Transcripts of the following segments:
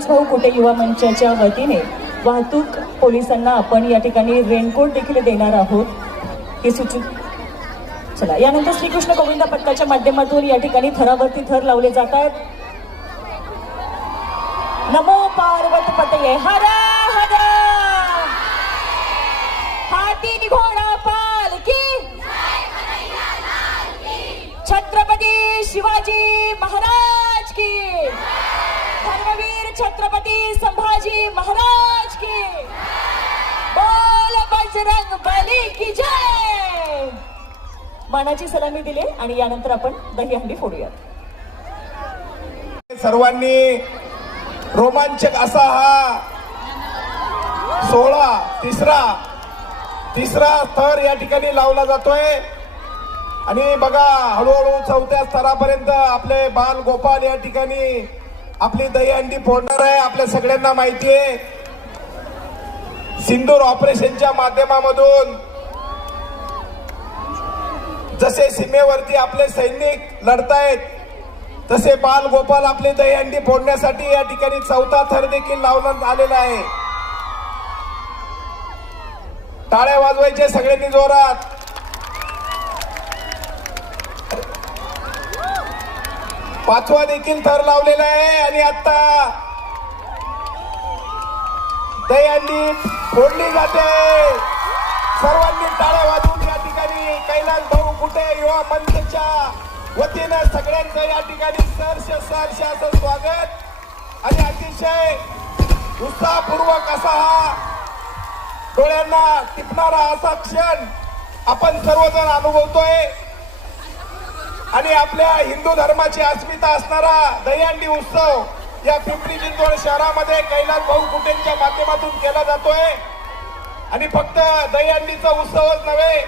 कैलासभाऊ कुटे युवा मंचाच्या वतीने वाहतूक पोलिसांना आपण या ठिकाणी रेनकोट देखील देणार आहोत हे सूचित. चला, यानंतर श्रीकृष्ण गोविंदा पथकाच्या माध्यमातून या ठिकाणी थरावरती थर लावले जात आहेत. नमो पार्वती पतये हर हर, हाती घोडा पालकी, छत्रपती शिवाजी महाराज की, धर्मवीर छत्रपती संभाजी महाराज की, बोल बजरंग बली की जय. मानाची सलामी दिली आणि यानंतर आपण दहीहंडी फोडूयात. सर्वांनी रोमांचक असा हा सोहळा तिसरा थर या ठिकाणी लावला जातोय. आणि बघा, हळूहळू चौथ्या स्तरापर्यंत आपले बाल गोपाल या ठिकाणी आपली दहीहंडी फोडणार आहे. आपल्या सगळ्यांना माहिती आहे, सिंदूर ऑपरेशनच्या माध्यमामधून जसे सीमेवरती आपले सैनिक लढतायत, तसे बाल गोपाल आपले दहीहंडी फोडण्यासाठी या ठिकाणी चौथा थर देखील लावण्यात आलेला आहे. टाळ्या वाजवायचे सगळ्यांनी जोरात. पाचवा देखील थर लावलेला आहे आणि आता दहीहंडी फोडली जाते. सर्वांनी टाळ्या वाजवून या ठिकाणी कैलास भाऊ कुटे युवा मंचच्या वतीनं सगळ्यांचं या ठिकाणी सहर्ष असं स्वागत आणि अतिशय उत्साहपूर्वक असा हा डोळ्यांना टिपणारा असा क्षण आपण सर्वजण अनुभवतोय. आणि आपल्या हिंदू धर्माची अस्मिता असणारा दहीहंडी उत्सव या पिंपरी चिंचवड शहरामध्ये कैलास भाऊ कुटेंच्या माध्यमातून केला जातोय. आणि फक्त दहीहंडीचा उत्सवच नव्हे,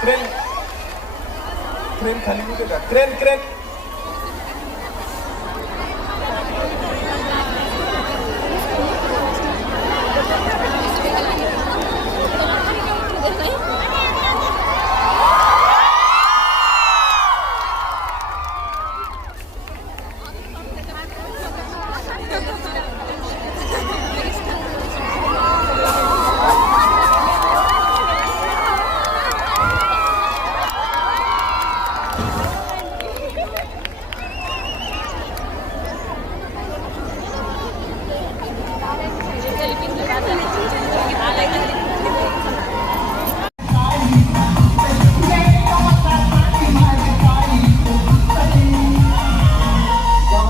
क्रेन खाली कुठे का क्रेन